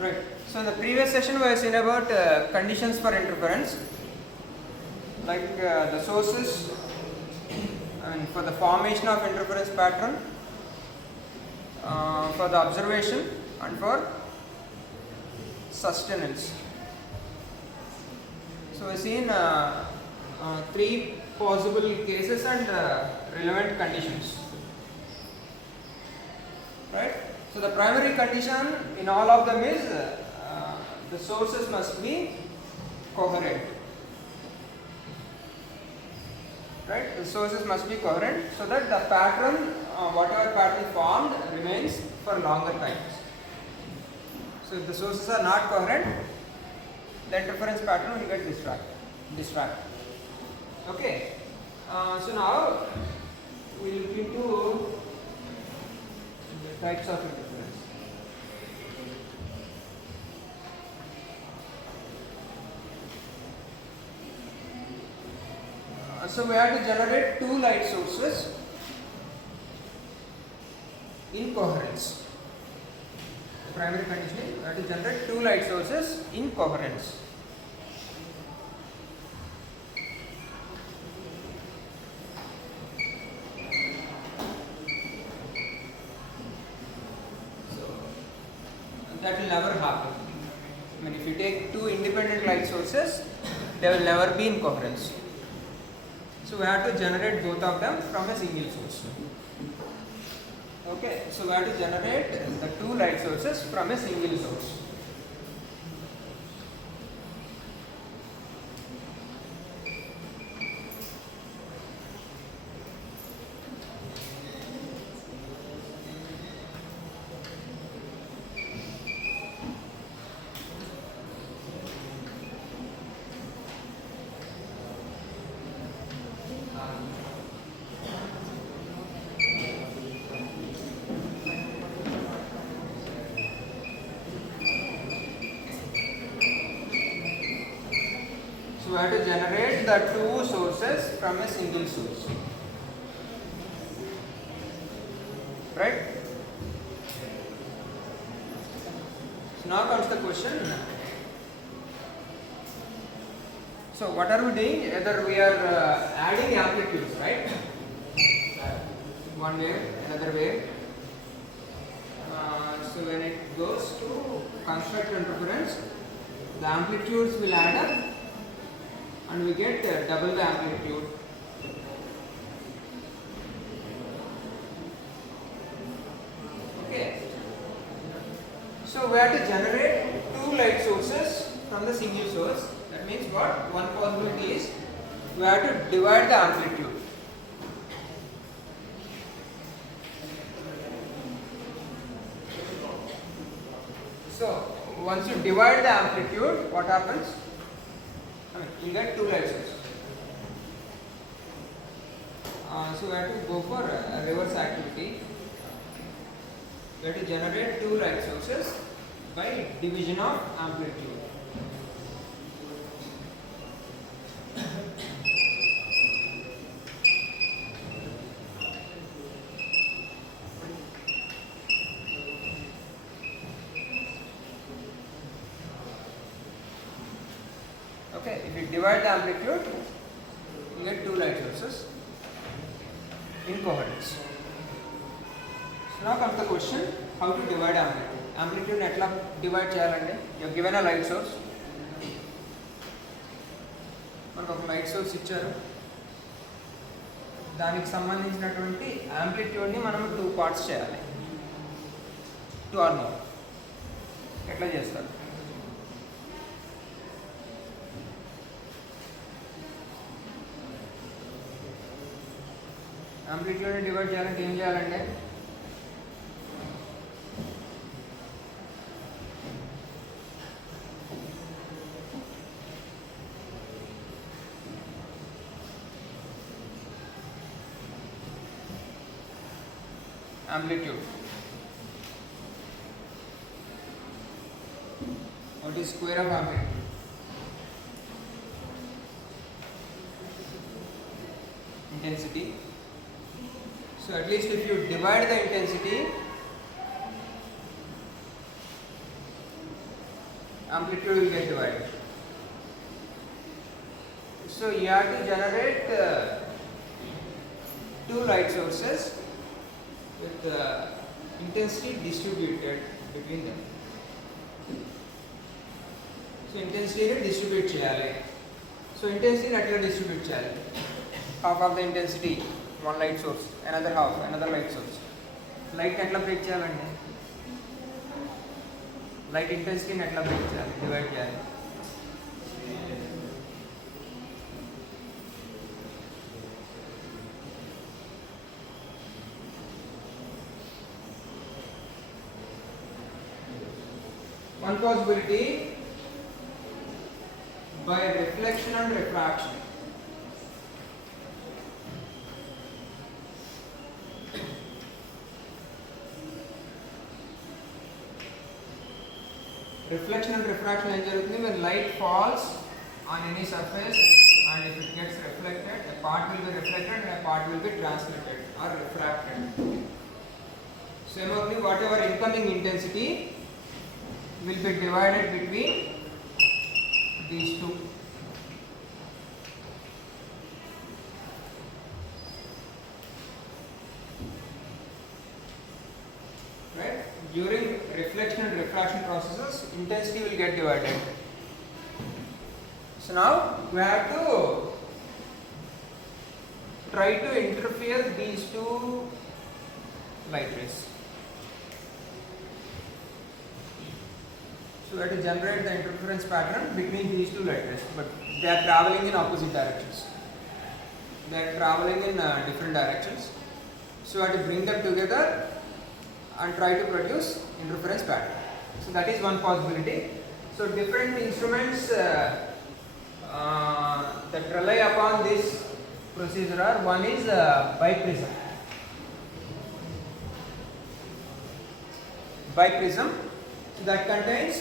Right. So in the previous session we have seen about conditions for interference, like the sources and for the formation of interference pattern, for the observation and for sustenance. So we have seen three possible cases and relevant conditions. Right. So the primary condition in all of them is the sources must be coherent. Right, the sources must be coherent so that the pattern, whatever pattern formed, remains for longer times. So if the sources are not coherent, the interference pattern will get distracted. Okay. So now we will look into the types of interference. So we have to generate two light sources in coherence. The primary condition is we have to generate two light sources in coherence. That will never happen. I mean, if you take two independent light sources, they will never be in coherence. So we have to generate both of them from a single source. Okay, so we have to generate the two light sources from a single source. So we have to generate the two sources from a single source. Right? So now comes the question. So what are we doing? Either we are adding amplitudes, right? One wave, another wave. So when it goes to construct interference, the amplitudes will add up and we get double the amplitude. Okay. So we have to generate two light sources from the single source. That means what? One possibility is we have to divide the amplitude. So once you divide the amplitude, what happens? You get two light sources. So we have to go for a reverse activity. We have to generate two light sources by division of amplitude. Okay, if you divide the amplitude, you get two light sources in coherence. So now comes the question, how to divide amplitude. Amplitude etla divide cheyalandi? You have given a light source. మనకు ఒక light source ఇచ్చారు, దానికి సంబంధించినటువంటి యాంప్లిట్యూడ్ని మనం two parts చేయాలి. Two or more. ఎట్లా చేస్తారు? యాంప్లిట్యూడ్ని డివైడ్ చేయాలంటే ఏం చేయాలంటే amplitude. What is square of amplitude? Intensity. So at least if you divide the intensity, amplitude will get divided. So you have to generate two light sources with intensity distributed between them. So intensity ni distribute cheyali. So intensity atla distribute cheyali. Half of the intensity one light source, another half another light source. Light atla break cheyalandi. Light intensity ni atla break cheyali, divide cheyali. One possibility, by reflection and refraction. Reflection and refraction is when light falls on any surface, and if it gets reflected, a part will be reflected and a part will be transmitted or refracted. Similarly, whatever incoming intensity will be divided between these two. Right? During reflection and refraction processes, intensity will get divided. So now we have to try to interfere these two light rays. So we have to generate the interference pattern between these two light rays, but they are traveling in opposite directions. They are traveling in different directions. So we have to bring them together and try to produce interference pattern. So that is one possibility. So different instruments that rely upon this procedure are, one is biprism. Biprism that contains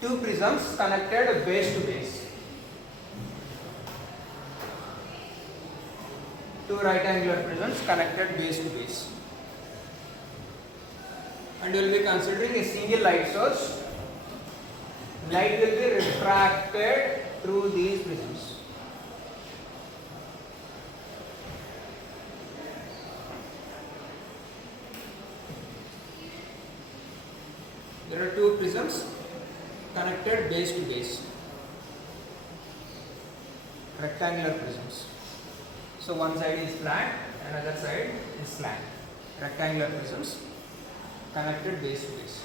two prisms connected base to base. Two right angular prisms connected base to base. And you will be considering a single light source. Light will be refracted through these prisms. There are two prisms connected base to base, rectangular prisms. So one side is flat, another side is slant. Rectangular prisms connected base to base.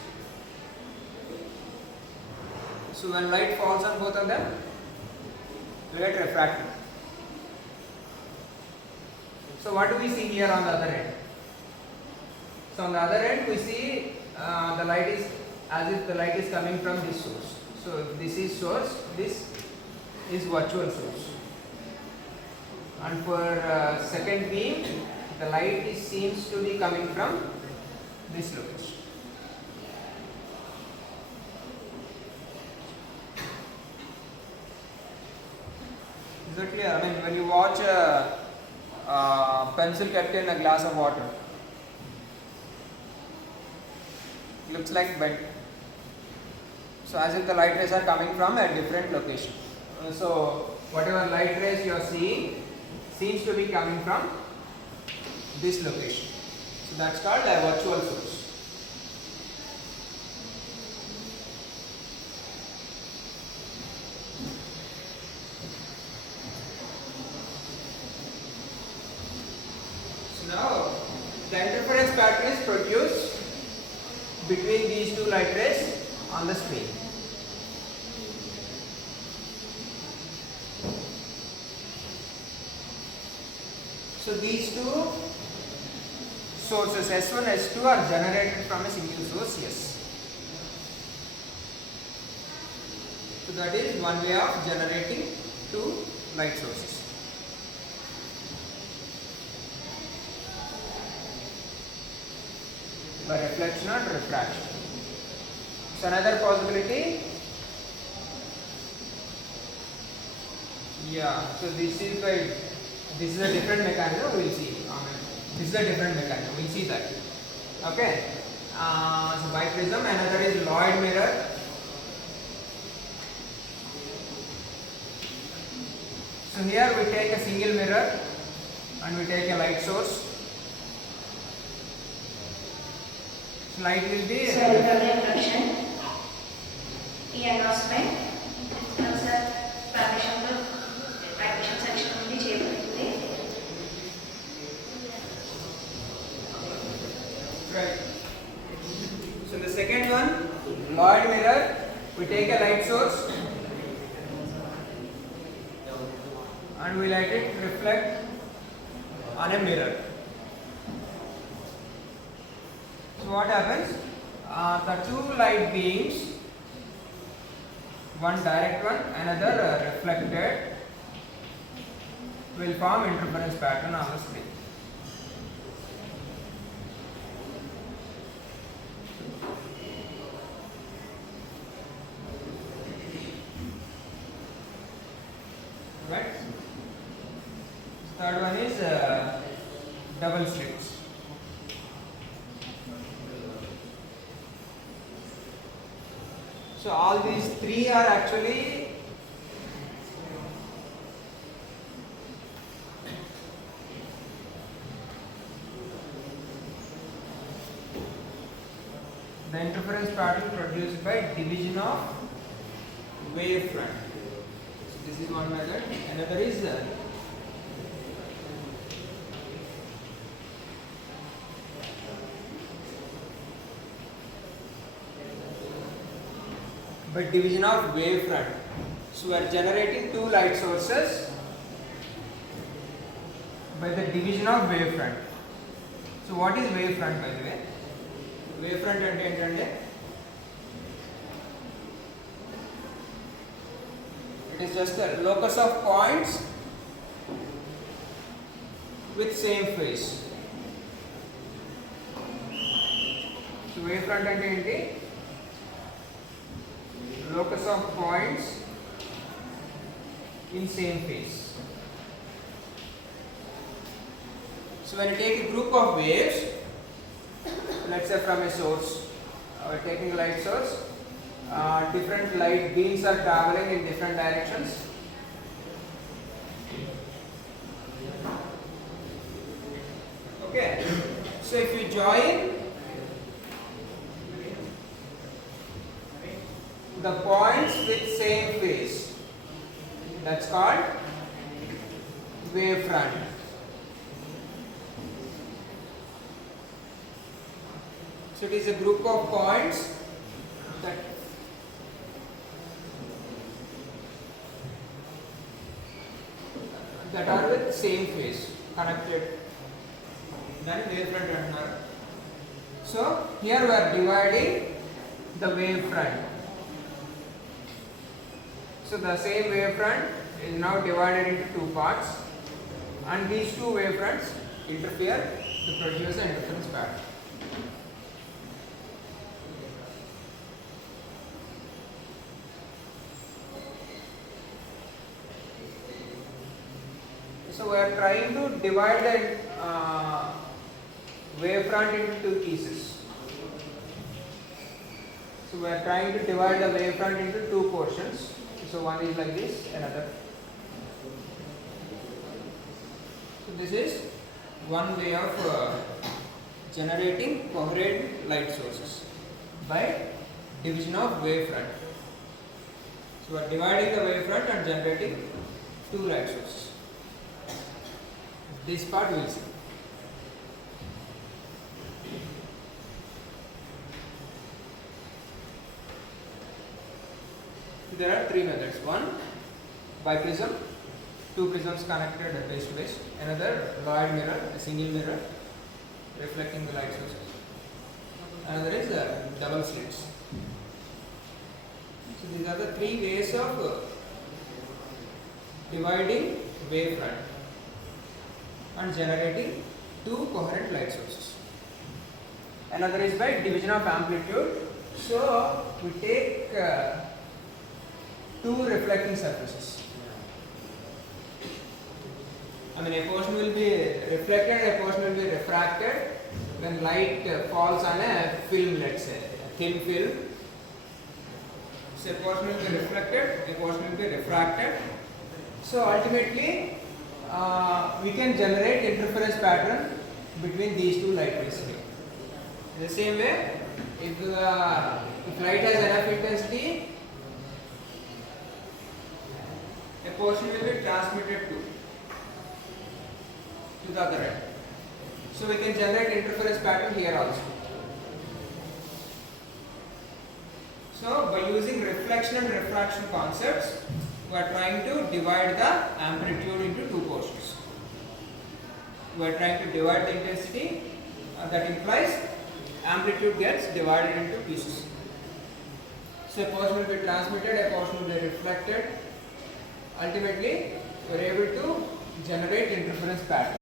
So when light falls on both of them, we get refracted. So what do we see here on the other end? So on the other end we see the light is as if the light is coming from this source. So if this is source, this is virtual source. And for second beam, the light seems to be coming from this location. Is that clear? I mean, when you watch a pencil kept in a glass of water, looks like bent. So as if the light rays are coming from a different location. So whatever light rays you are seeing seems to be coming from this location. So that's called a virtual source. So now the interference pattern is produced between these two light rays on the screen. So these two sources S1 S2 are generated from a single source, yes. So that is one way of generating two light sources. By reflection or refraction. So another possibility, so this is a different mechanism, we will see. This is a different mechanism, we will see that. Okay. So biprism, another is Lloyd mirror. So here we take a single mirror and we take a light source. So light will be. So reflection. ఈ announcement sir పర్మిషన్తో admission section నుండి చేయబడుతుంది. Right. So the second one, Lloyd mirror, we take a light source and we let it reflect on a mirror. So what happens? The two light beams, one direct one, another reflected, will form interference pattern on the screen. Right? Third one is double slits. So all these three are actually the interference pattern produced by division of wavefront. So this is one method. Another is by division of wavefront. So we are generating two light sources by the division of wavefront. So what is wavefront, by the way? Wavefront ante entante it is just the locus of points with same phase. So wavefront ante enti locus of points in same phase. So when you take a group of waves, let's say from a source, we're taking a light source, different light beams are traveling in different directions. Okay, so if you join the points with same phase, that's called wavefront. So it is a group of points that are with same phase connected. Then wavefront another. So here we are dividing the wavefront. So the same wavefront is now divided into two parts, and these two wavefronts interfere to produce an interference pattern. So we are trying to divide the wavefront into two pieces. So we are trying to divide the wavefront into two portions. So one is like this, another. So this is one way of generating coherent light sources by division of wavefront. So we are dividing the wavefront and generating two light sources. This part we will see. There are three methods. One, biprism, two prisms connected base to base. Another, Lloyd mirror, a single mirror reflecting the light sources. Another is double slits. So these are the three ways of dividing wavefront and generating two coherent light sources. Another is by division of amplitude. So we take two reflecting surfaces. I mean, a portion will be reflected, a portion will be refracted when light falls on a film, let's say, a thin film. So a portion will be reflected, a portion will be refracted. So ultimately, we can generate interference pattern between these two light rays here. In the same way, if light has enough intensity, a portion will be transmitted to the other end. So we can generate interference pattern here also. So by using reflection and refraction concepts, we are trying to divide the amplitude into two portions. We are trying to divide the intensity, that implies amplitude gets divided into pieces. So a portion will be transmitted, a portion will be reflected. Ultimately, we are able to generate interference pattern.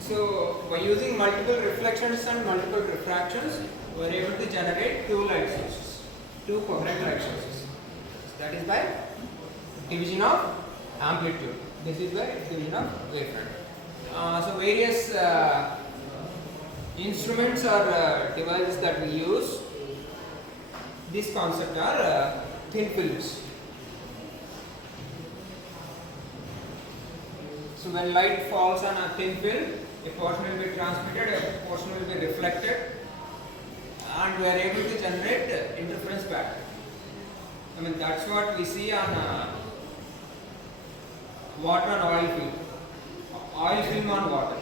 So by using multiple reflections and multiple refractions, we are able to generate two light sources, two coherent light sources. That is by division of amplitude. This is by division of wavefront. So various instruments or devices that we use, this concept are thin films. So when light falls on a thin film, a portion will be transmitted, a portion will be reflected, and we are able to generate interference pattern. I mean, that's what we see on water and oil film. Oil film on water.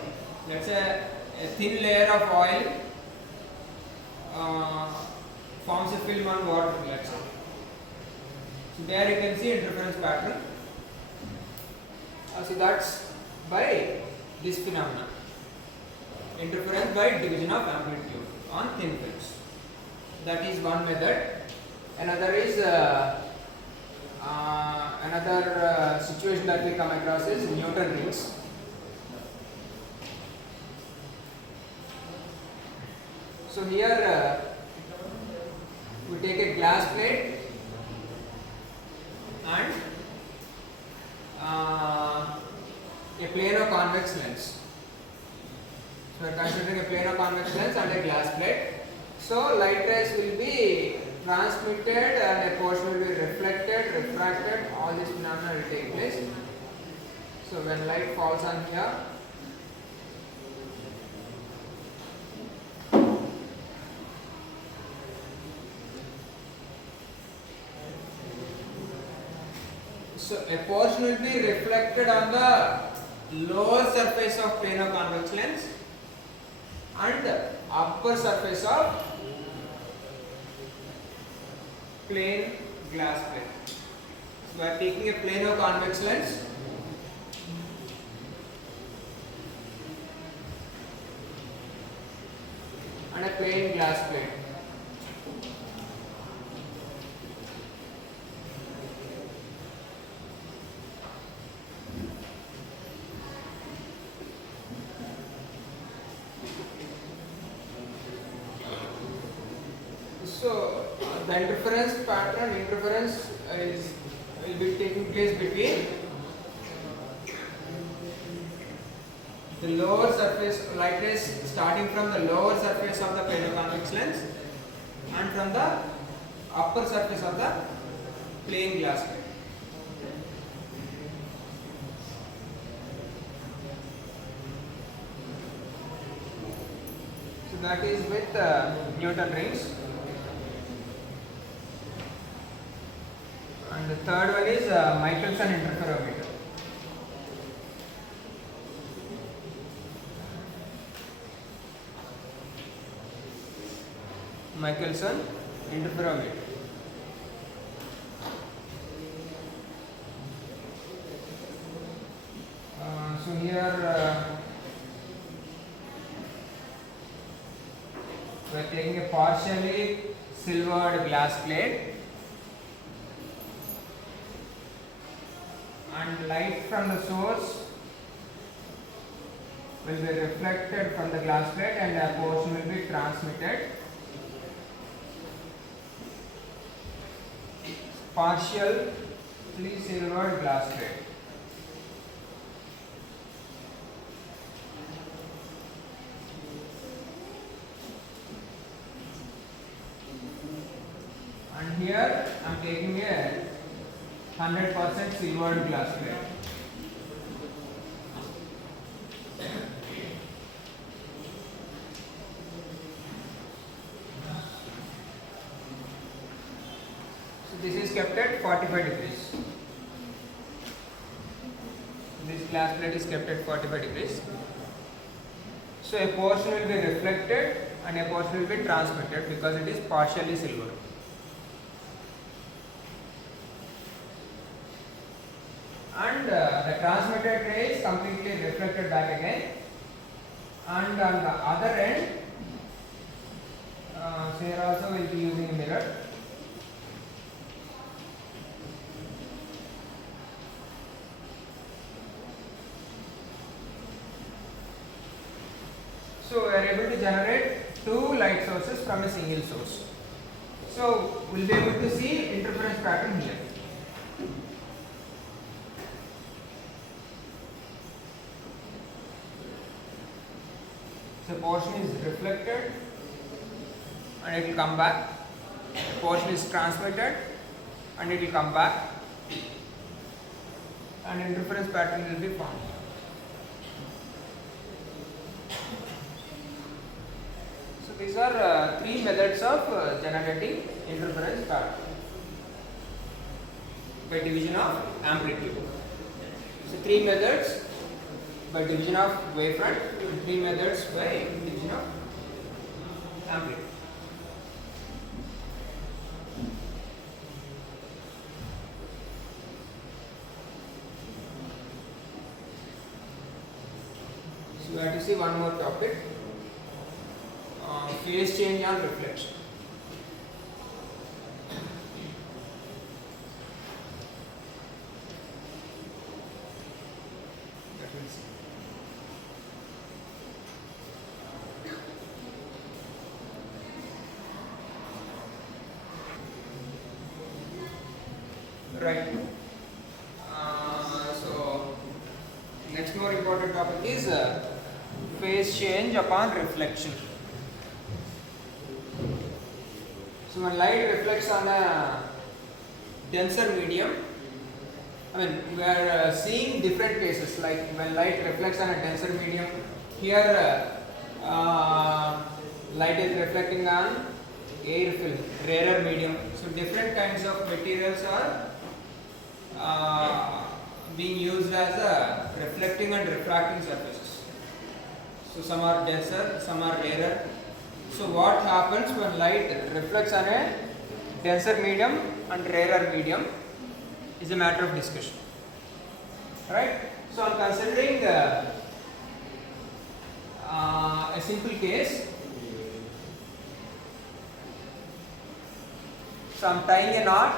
Let's say a thin layer of oil forms a film on water, let's say. So there you can see interference pattern. So that's by this phenomenon. Interference by division of amplitude on thin films. That is one method. Another is another situation that we come across is Newton rings. So here we take a glass plate and a plano convex lens. So we are considering a plano convex lens and a glass plate. So light rays will be transmitted and a portion will be reflected, refracted, all these phenomena will take place. So when light falls on here, so a portion will be reflected on the lower surface of plano convex lens and the upper surface of plane glass plate. So we are taking a plano convex lens and a plane glass plate. So the interference pattern, interference will be taking place between the lower surface, light rays starting from the lower surface of the plano convex lens and from the upper surface of the plane glass plate. So that is with Newton rings. And the third one is Michelson interferometer. Michelson interferometer. So here we are taking a partially silvered glass plate and light from the source will be reflected from the glass plate and a portion will be transmitted. Partially silvered glass plate. And here taking a 100% silvered glass plate. So this is kept at 45 degrees. This glass plate is kept at 45 degrees. So a portion will be reflected and a portion will be transmitted because it is partially silver. And the transmitted ray is completely reflected back again, and on the other end, so here also we will be using a mirror. So we are able to generate two light sources from a single source. So we will be able to see interference pattern here. So portion is reflected and it will come back. A portion is transmitted and it will come back, and interference pattern will be formed. So these are three methods of generating interference pattern by division of amplitude. So three methods by division of wavefront and three methods by division of amplitude. So we have to see one more topic, phase change on reflection. That will see. Right. So next more important topic is phase change upon reflection. So when light reflects on a denser medium, we are seeing different cases, like when light reflects on a denser medium, here light is reflecting on air film, rarer medium. So different kinds of materials are being used as a reflecting and refracting surfaces. So some are denser, some are rarer. So what happens when light reflects on a denser medium and rarer medium is a matter of discussion, right? So I am considering a simple case. So I am tying a knot.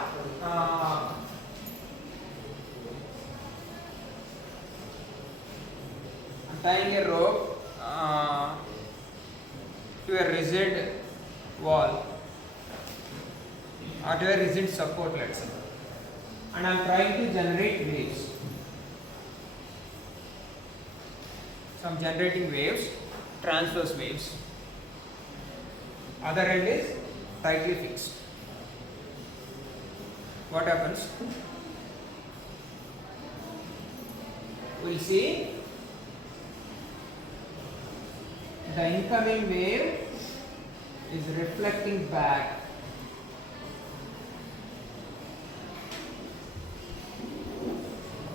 Tying a rope to a rigid wall or to a rigid support, let's say, and I am trying to generate waves. So I am generating waves, transverse waves. Other end is tightly fixed. What happens? We will see the incoming wave is reflecting back.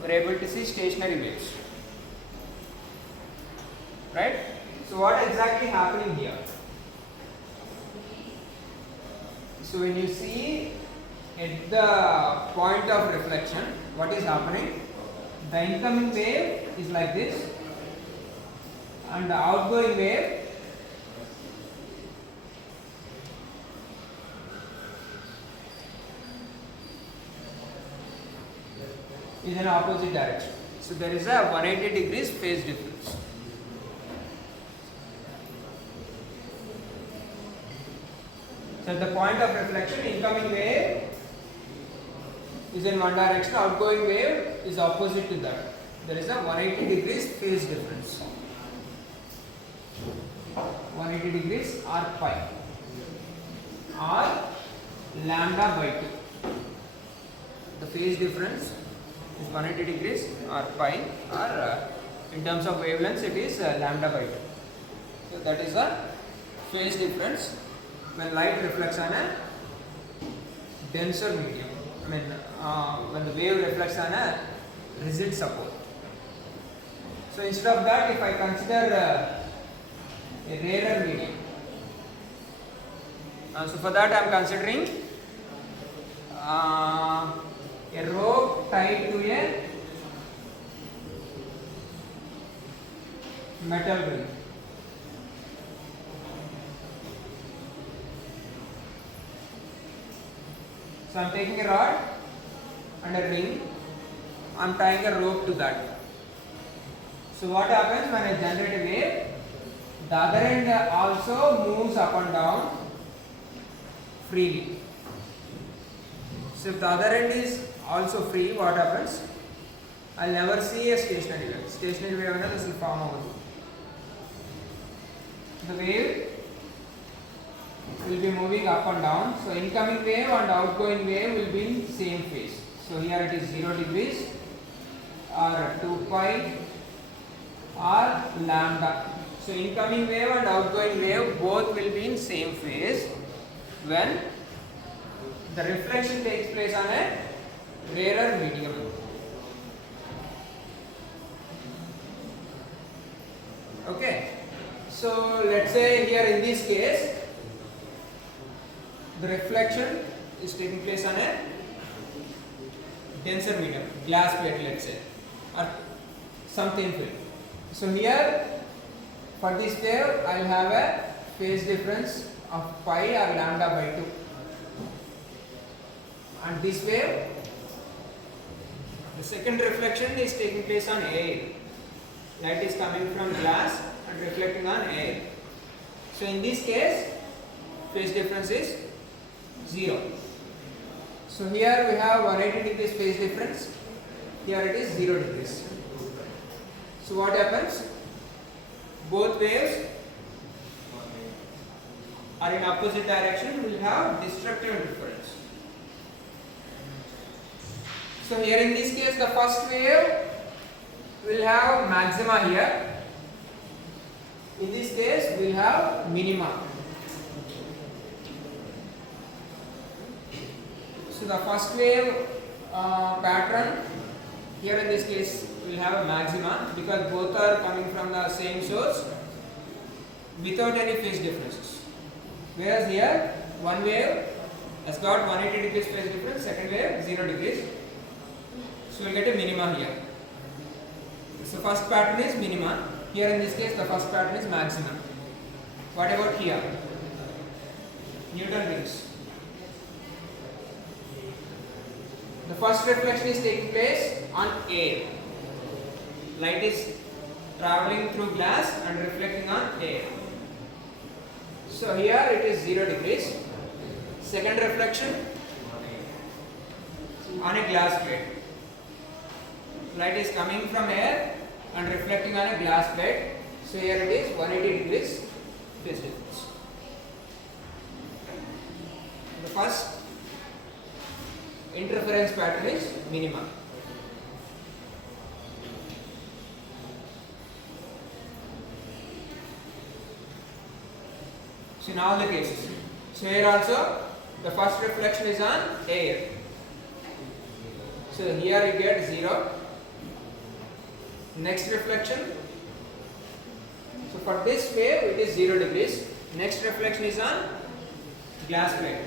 We are able to see stationary waves, right? So what exactly happening here? So when you see at the point of reflection, what is happening? The incoming wave is like this, and the outgoing wave is in opposite direction. So there is a 180 degrees phase difference. So at the point of reflection, incoming wave is in one direction, outgoing wave is opposite to that. There is a 180 degrees phase difference. 180 degrees or pi or lambda by 2. the phase difference is 180 degrees or pi, or in terms of wavelengths it is lambda by 2. So that is the phase difference when light reflects on a denser medium. I mean when the wave reflects on a rigid support. So instead of that, if I consider a rarer medium, so for that I am considering a rope tied to a metal ring. So I am taking a rod and a ring, I am tying a rope to that. So what happens when I generate a wave? The other end also moves up and down freely. So if the other end is also free, what happens? I'll never see a stationary wave. Stationary wave this will form over. The wave will be moving up and down. So incoming wave and outgoing wave will be in same phase. So here it is 0 degrees or 2 pi or lambda. So incoming wave and outgoing wave both will be in same phase when the reflection takes place on a rarer medium. Okay. So let's say here in this case the reflection is taking place on a denser medium, glass plate let's say, or some thin film. So here for this wave I will have a phase difference of pi or lambda by 2, and this wave the second reflection is taking place on air. Light is coming from glass and reflecting on air. So in this case phase difference is 0. So here we have 180 degrees phase difference, here it is 0 degrees. So what happens? Both waves are in opposite direction, will have destructive interference. So here in this case the first wave will have maxima here. In this case we will have minima. So the first wave pattern here in this case will have a maxima because both are coming from the same source without any phase differences. Whereas here one wave has got 180 degrees phase difference, second wave 0 degrees. So we will get a minima here. So first pattern is minima. Here in this case the first pattern is maxima. What about here? Newton rings. The first reflection is taking place on air. Light is traveling through glass and reflecting on air. So here it is 0 degrees. Second reflection on a glass plate. Light is coming from air and reflecting on a glass plate. So here it is 180 degrees phase difference. The first interference pattern is minima. So in all the cases. So here also the first reflection is on air. So here you get 0. Next reflection. So for this wave it is 0 degrees. Next reflection is on glass plate.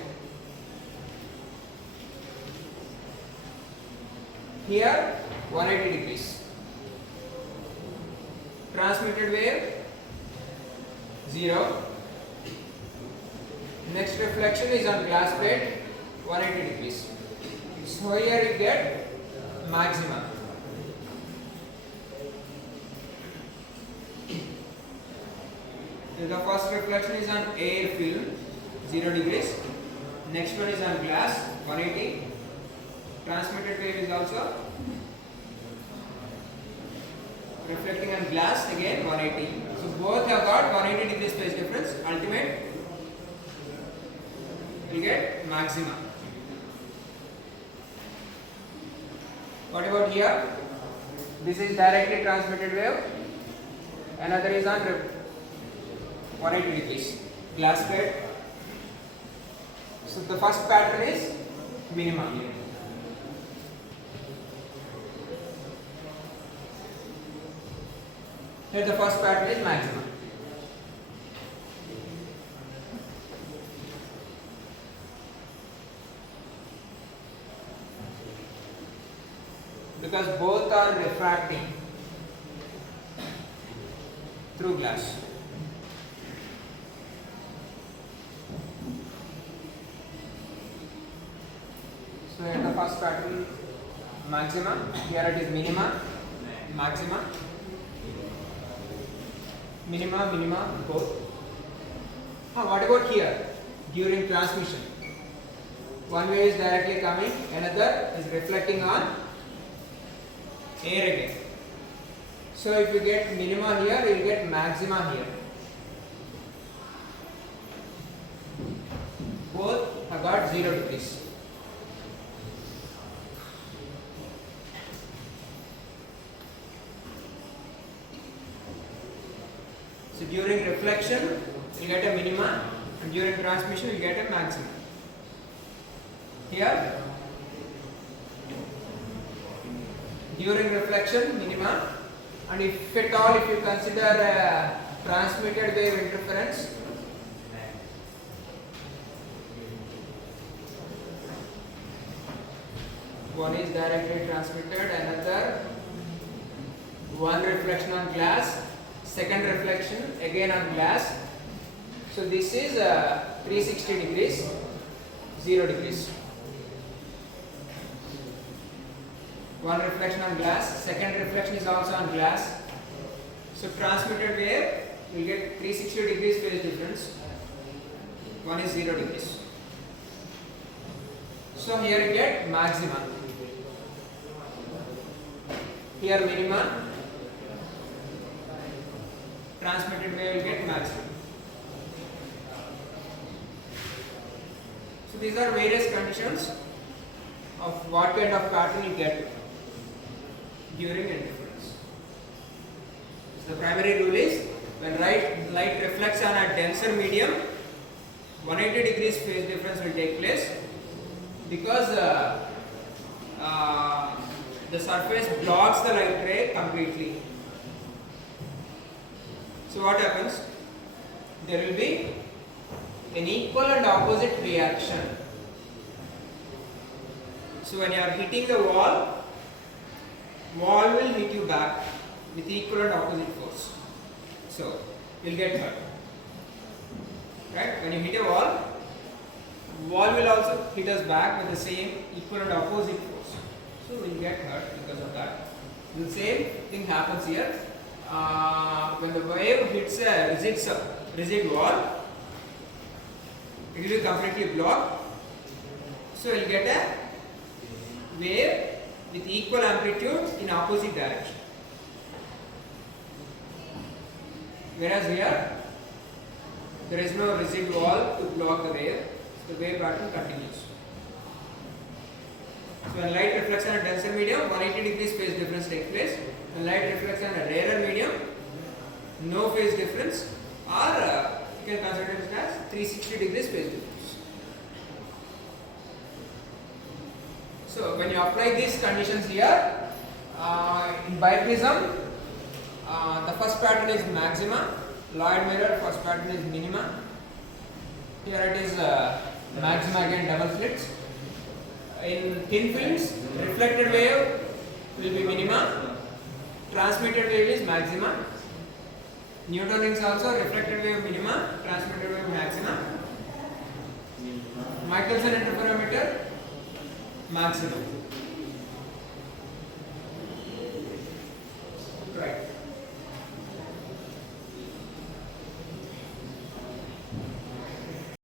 Here 180 degrees. Transmitted wave 0. Next reflection is on glass plate 180 degrees. So here you get maxima. The first reflection is on air film 0 degrees. Next one is on glass 180. Transmitted wave is also reflecting on glass again 180. So both have got 180 degrees phase difference. Ultimate will get maxima. What about here? This is directly transmitted wave. Another is on 180 degrees. Glass plate. So the first pattern is minima. Here the first pattern is maximum. Because both are refracting through glass. So here the first pattern maxima, here it is minima, maxima, minima, minima, both. What about here? During transmission, one wave is directly coming, another is reflecting on air again. So if you get minima here, you will get maxima here. Both have got 0 degrees. So during reflection, you get a minima, and during transmission, you get a maximum. Here, during reflection, minima, and if at all, if you consider transmitted wave interference, one is directly transmitted, another one reflection on glass, second reflection again on glass. So this is 360 degrees, 0 degrees. One reflection on glass, second reflection is also on glass. So transmitted wave will get 360 degrees phase difference. One is 0 degrees. So here you get maxima. Here minima. Transmitted wave will get maximum. So these are various conditions of what kind of pattern you get during interference. So the primary rule is when light reflects on a denser medium, 180 degrees phase difference will take place because the surface blocks the light ray completely. So what happens? There will be an equal and opposite reaction. So when you are hitting the wall will hit you back with equal and opposite force. So you will get hurt. Right? When you hit a wall will also hit us back with the same equal and opposite force. So we will get hurt because of that. The same thing happens here. When the wave hits a rigid wall, it will be completely blocked. So you will get a wave with equal amplitude in opposite direction. Whereas here, there is no rigid wall to block the wave. So the wave pattern continues. So when light reflects on a denser medium, 180 degrees phase difference takes place. When light reflects on a rarer medium, no phase difference, or you can consider it as 360 degrees phase difference. So when you apply these conditions here, in biprism, the first pattern is maxima, Lloyd mirror first pattern is minima. Here it is maxima again double slits. In thin films, reflected wave will be minima, transmitted wave is maxima. Newton rings also reflected wave minima, transmitted wave maxima. Michelson interferometer maximum.